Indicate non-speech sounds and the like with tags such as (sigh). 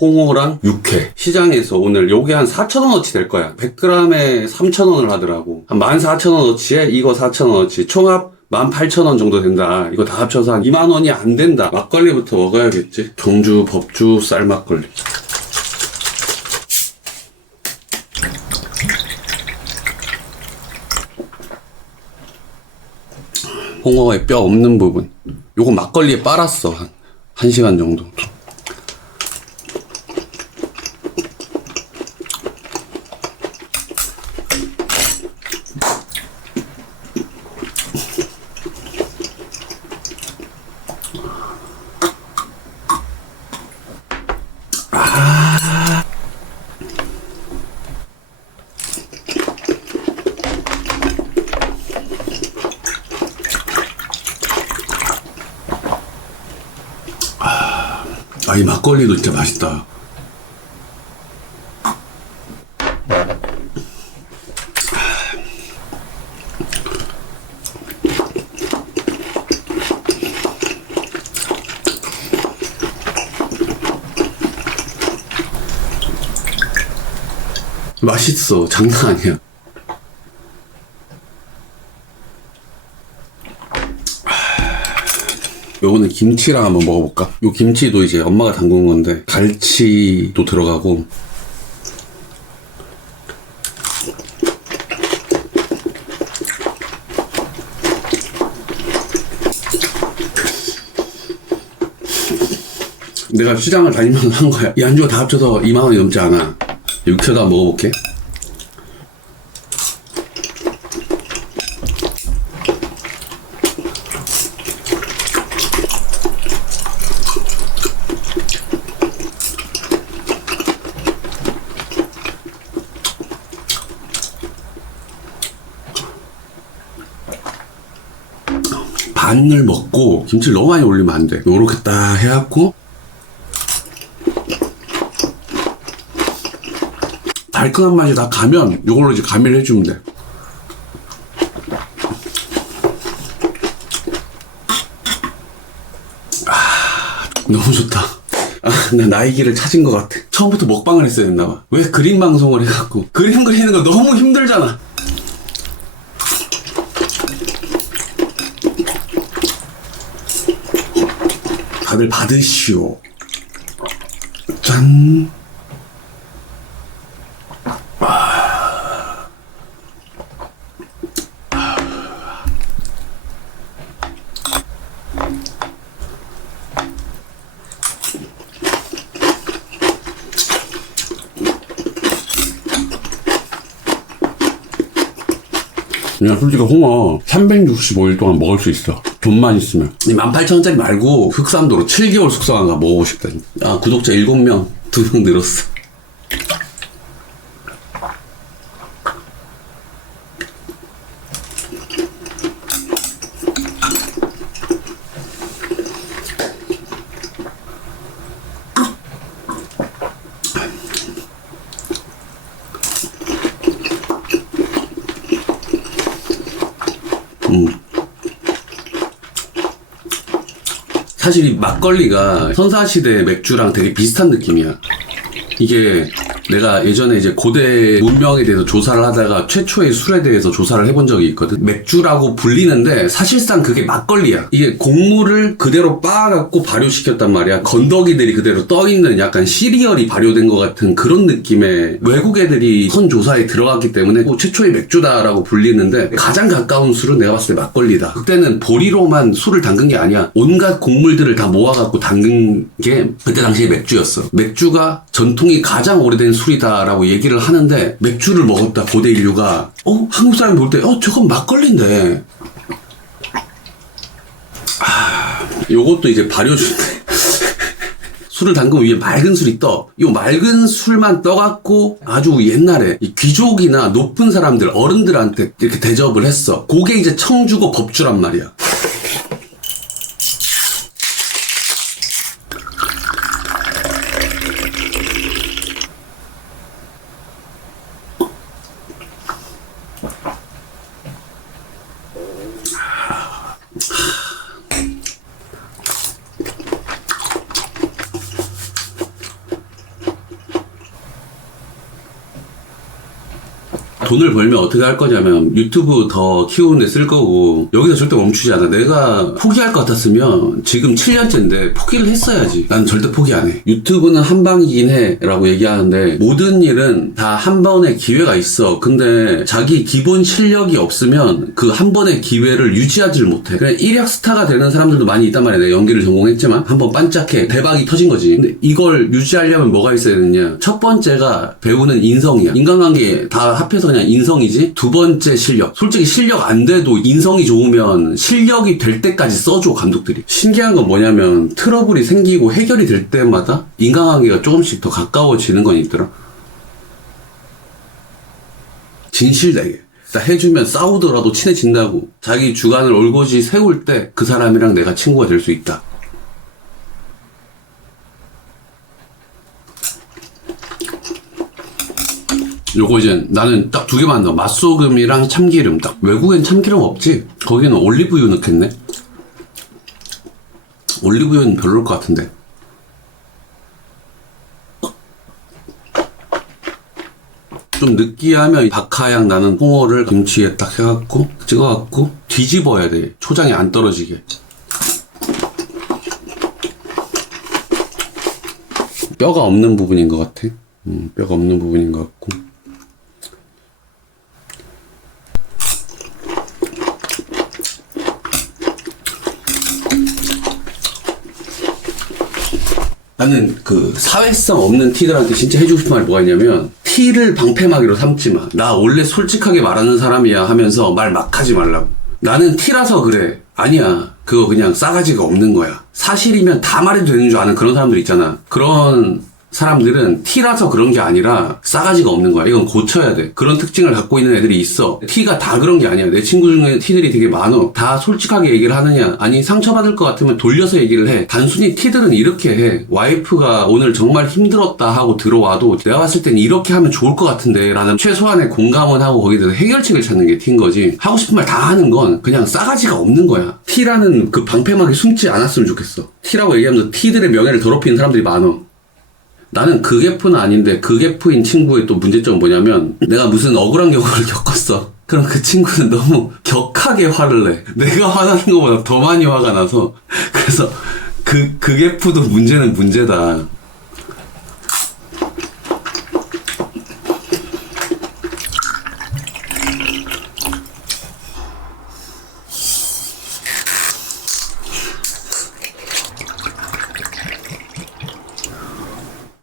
홍어랑 육회. 시장에서 오늘 요게 한 4,000원어치 될 거야. 100g에 3,000원을 하더라고. 한 14,000원어치에 이거 4,000원어치. 총합 18,000원 정도 된다. 이거 다 합쳐서 한 2만 원이 안 된다. 막걸리부터 먹어야겠지. 경주 법주 쌀 막걸리. 홍어의 뼈 없는 부분. 요거 막걸리에 빨았어. 한, 한 시간 정도. 아, 이 막걸리도 진짜 맛있다. 맛있어. 장난 아니야. 요거는 김치랑 한번 먹어볼까? 요 김치도 이제 엄마가 담근 건데 갈치도 들어가고. 내가 시장을 다니면서 한 거야. 이 안주가 다 합쳐서 2만 원이 넘지 않아. 육회도 먹어볼게 반을 먹고 김치를 너무 많이 올리면 안 돼. 요렇게 딱 해갖고 달큰한 맛이 다 가면 요걸로 이제 가미를 해주면 돼. 아, 너무 좋다. 아, 나 나의 길을 찾은 것 같아. 처음부터 먹방을 했어야 했나 봐. 왜 그림 방송을 해갖고. 그림 그리는 거 너무 힘들잖아. 다들 받으시오. 짠. 그냥 솔직히 홍어 365일 동안 먹을 수 있어. 돈만 있으면. 이 18,000원짜리 말고 흑삼도로 7개월 숙성한 거 먹어보고 싶다. 아, 구독자 7명, 2명 늘었어. 사실 이 막걸리가 선사시대 맥주랑 되게 비슷한 느낌이야. 이게 내가 예전에 이제 고대 문명에 대해서 조사를 하다가 최초의 술에 대해서 조사를 해본 적이 있거든. 맥주라고 불리는데 사실상 그게 막걸리야. 이게 곡물을 그대로 빻아갖고 발효시켰단 말이야. 건더기들이 그대로 떠있는 약간 시리얼이 발효된 것 같은 그런 느낌의 외국 애들이 선 조사에 들어갔기 때문에 뭐 최초의 맥주다라고 불리는데 가장 가까운 술은 내가 봤을 때 막걸리다. 그때는 보리로만 술을 담근 게 아니야. 온갖 곡물들을 다 모아갖고 담근 게 그때 당시에 맥주였어. 맥주가 전통이 가장 오래된 술이다라고 얘기를 하는데 맥주를 먹었다 고대 인류가 어 한국 사람이 볼 때 어 저건 막걸리인데 아 요것도 이제 발효주인데 (laughs) 술을 담근 위에 맑은 술이 떠. 이 맑은 술만 떠갖고 아주 옛날에 이 귀족이나 높은 사람들, 어른들한테 이렇게 대접을 했어. 그게 이제 청주고 법주란 말이야. 돈을 벌면 어떻게 할 거냐면 유튜브 더 키우는 데 쓸 거고 여기서 절대 멈추지 않아. 내가 포기할 것 같았으면 지금 7년째인데 포기를 했어야지. 난 절대 포기 안 해. 유튜브는 한 방이긴 해 라고 얘기하는데 모든 일은 다 한 번의 기회가 있어. 근데 자기 기본 실력이 없으면 그 한 번의 기회를 유지하지를 못해. 그래 일약 스타가 되는 사람들도 많이 있단 말이야. 내가 연기를 전공했지만 한 번 반짝해 대박이 터진 거지. 근데 이걸 유지하려면 뭐가 있어야 되느냐? 첫 번째가 배우는 인성이야. 인간관계 다 합해서 그냥 인성이지. 두 번째 실력. 솔직히 실력 안 돼도 인성이 좋으면 실력이 될 때까지 써줘 감독들이. 신기한 건 뭐냐면 트러블이 생기고 해결이 될 때마다 인간관계가 조금씩 더 가까워지는 건 있더라. 진실되게. 나 해주면 싸우더라도 친해진다고. 자기 주관을 올곧이 세울 때 그 사람이랑 내가 친구가 될 수 있다. 요거 이제 나는 딱 두 개만 넣어. 맛소금이랑 참기름. 딱 외국엔 참기름 없지? 거기는 올리브유 넣겠네. 올리브유는 별로일 것 같은데. 좀 느끼하면 박하향 나는 홍어를 김치에 딱 해갖고 찍어갖고 뒤집어야 돼. 초장이 안 떨어지게. 뼈가 없는 부분인 것 같아. 음, 뼈가 없는 부분인 것 같고. 나는 그 사회성 없는 티들한테 진짜 해주고 싶은 말이 뭐가 있냐면 티를 방패막이로 삼지 마. 나 원래 솔직하게 말하는 사람이야 하면서 말 막 하지 말라고. 나는 티라서 그래. 아니야. 그거 그냥 싸가지가 없는 거야. 사실이면 다 말해도 되는 줄 아는 그런 사람들 있잖아. 그런 사람들은 티라서 그런 게 아니라 싸가지가 없는 거야. 이건 고쳐야 돼. 그런 특징을 갖고 있는 애들이 있어. 티가 다 그런 게 아니야. 내 친구 중에 티들이 되게 많어. 다 솔직하게 얘기를 하느냐? 아니, 상처받을 것 같으면 돌려서 얘기를 해. 단순히 티들은 이렇게 해. 와이프가 오늘 정말 힘들었다 하고 들어와도 내가 봤을 땐 이렇게 하면 좋을 것 같은데 라는 최소한의 공감은 하고 거기에 대해서 해결책을 찾는 게 티인 거지. 하고 싶은 말 다 하는 건 그냥 싸가지가 없는 거야. 티라는 그 방패막이 숨지 않았으면 좋겠어. 티라고 얘기하면서 티들의 명예를 더럽히는 사람들이 많어. 나는 그게프는 아닌데 그게프인 친구의 또 문제점은 뭐냐면 내가 무슨 억울한 경우를 (laughs) 겪었어. 그럼 그 친구는 너무 격하게 화를 내. 내가 화나는 것보다 더 많이 화가 나서 그래서 그 그게프도 문제는 문제다.